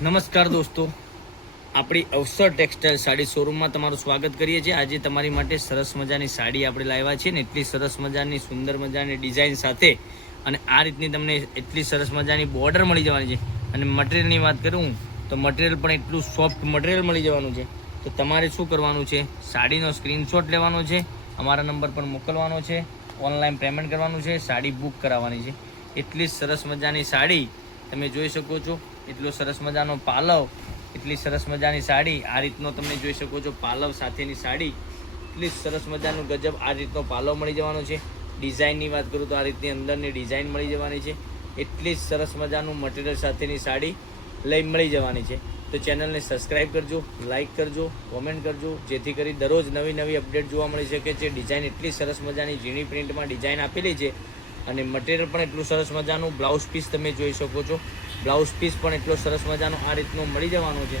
નમસ્કાર દોસ્તો, આપણી અવસર ટેક્સટાઇલ સાડી શોરૂમમાં તમારું સ્વાગત કરીએ છીએ। આજે તમારી માટે સરસ મજાની સાડી આપણે લાવ્યા છીએ ને એટલી સરસ મજાની સુંદર મજાની ડિઝાઇન સાથે અને આ રીતની તમને એટલી સરસ મજાની બોર્ડર મળી જવાની છે। અને મટીરિયલની વાત કરું તો મટીરિયલ પણ એટલું સોફ્ટ મટીરિયલ મળી જવાનું છે। તો તમારે શું કરવાનું છે, સાડીનો સ્ક્રીનશોટ લેવાનો છે, અમારા નંબર પર મોકલવાનો છે, ઓનલાઈન પેમેન્ટ કરવાનું છે, સાડી બુક કરાવવાની છે। એટલી સરસ મજાની સાડી તમે જોઈ શકો છો। એટલો સરસ મજાનો પાલવ, એટલી સરસ મજાની સાડી આ રીતનો તમે જોઈ શકો છો। પાલવ સાથેની સાડી એટલી સરસ મજાનું ગજબ આ રીતનો પાલવ મળી જવાનો છે। ડિઝાઇનની વાત કરું તો આ રીતની અંદરની ડિઝાઇન મળી જવાની છે। એટલી સરસ મજાનું મટીરિયલ સાથેની સાડી મળી જવાની છે। તો ચેનલને સબસ્ક્રાઈબ કરજો, લાઇક કરજો, કોમેન્ટ કરજો, જેથી કરી દરરોજ નવી નવી અપડેટ જોવા મળી શકે છે। ડિઝાઇન એટલી સરસ મજાની ઝીણી પ્રિન્ટમાં ડિઝાઇન આપેલી છે અને મટીરિયલ પણ એટલું સરસ મજાનું। બ્લાઉઝ પીસ તમે જોઈ શકો છો, બ્લાઉઝ પીસ પણ એટલો સરસ મજાનો આ રીતનો મળી જવાનો છે।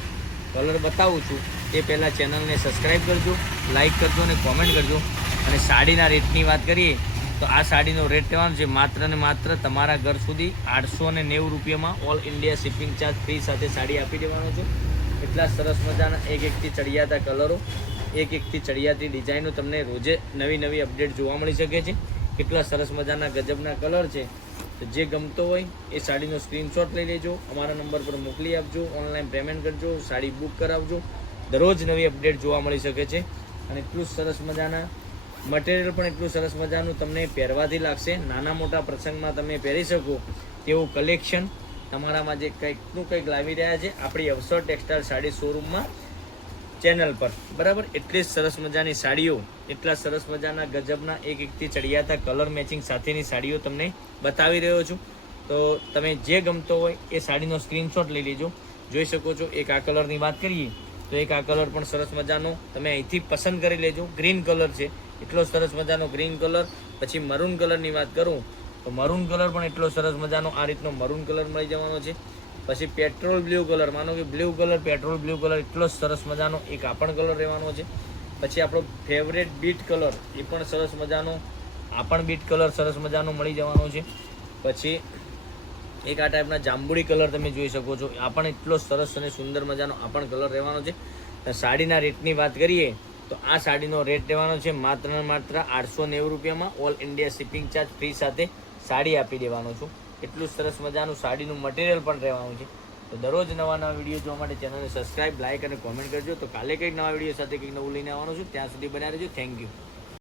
કલર બતાવું છું એ પહેલાં ચેનલને સબસ્ક્રાઈબ કરજો, લાઇક કરજો અને કોમેન્ટ કરજો। અને સાડીના રેટની વાત કરીએ તો આ સાડીનો રેટ કહેવાનો છે માત્ર ને માત્ર તમારા ઘર સુધી 890 રૂપિયામાં all India shipping charge free સાથે સાડી આપી દેવાનો છે। એટલા સરસ મજાના એક એકથી ચડિયાતા કલરો, એક એકથી ચડિયાતી ડિઝાઇનો તમને રોજે નવી નવી અપડેટ જોવા મળી શકે છે। કેટલા સરસ મજાના ગજબના કલર છે। તો જે ગમતો હોય એ સાડીનો સ્ક્રીનશોટ લઈ લેજો, અમારા નંબર પર મોકલી આપજો, ઓનલાઈન પેમેન્ટ કરજો, સાડી બુક કરાવજો। દરરોજ નવી અપડેટ જોવા મળી શકે છે અને એટલું સરસ મજાના મટીરિયલ પણ એટલું સરસ મજાનું તમને પહેરવાથી લાગશે। નાના મોટા પ્રસંગમાં તમે પહેરી શકો તેવું કલેક્શન તમારામાં જે કંઈકનું કંઈક લાવી રહ્યા છે આપણી અવસર ટેક્સટાઇલ સાડી શોરૂમમાં ચેનલ પર, બરાબર। એટલી સરસ મજાની સાડીઓ, એટલા સરસ મજાના ગજબના એક એકથી ચડિયાતા કલર મેચિંગ સાથેની સાડીઓ તમને બતાવી રહ્યો છું। તો તમે જે ગમતો હોય એ સાડીનો સ્ક્રીનશોટ લઈ લેજો। જોઈ શકો છો એક આ કલરની વાત કરીએ તો એક આ કલર પણ સરસ મજાનો તમે અહીંથી પસંદ કરી લેજો। ગ્રીન કલર છે, એટલો સરસ મજાનો ગ્રીન કલર। પછી મરૂન કલરની વાત કરું તો મરૂન કલર પણ એટલો સરસ મજાનો આ રીતનો મરૂન કલર મળી જવાનો છે। પછી પેટ્રોલ બ્લુ કલર, માનો કે blue colour, petrol blue colour એટલો સરસ મજાનો એક આ પણ કલર રહેવાનો છે। પછી આપણો ફેવરેટ બીટ કલર એ પણ સરસ મજાનો, આ પણ બીટ કલર સરસ મજાનો મળી જવાનો છે। પછી એક આ ટાઈપના જાંબુડી કલર તમે જોઈ શકો છો, આ પણ એટલો સરસ અને સુંદર મજાનો આ પણ કલર રહેવાનો છે। સાડીના રેટની વાત કરીએ તો આ સાડીનો રેટ રહેવાનો છે માત્ર ને માત્ર 890 રૂપિયામાં all India shipping charge free સાથે સાડી આપી દેવાનો છું। એટલું સરસ મજાનું સાડીનું મટીરિયલ પણ રહેવાનું છે। તો દરરોજ નવા નવા વિડીયો જોવા માટે ચેનલને સબસ્ક્રાઈબ, લાઇક અને કોમેન્ટ કરજો। તો કાલે કંઈક નવા વિડીયો સાથે કંઈક નવું લઈને આવવાનું છું, ત્યાં સુધી બનાવી રહેજો। Thank you.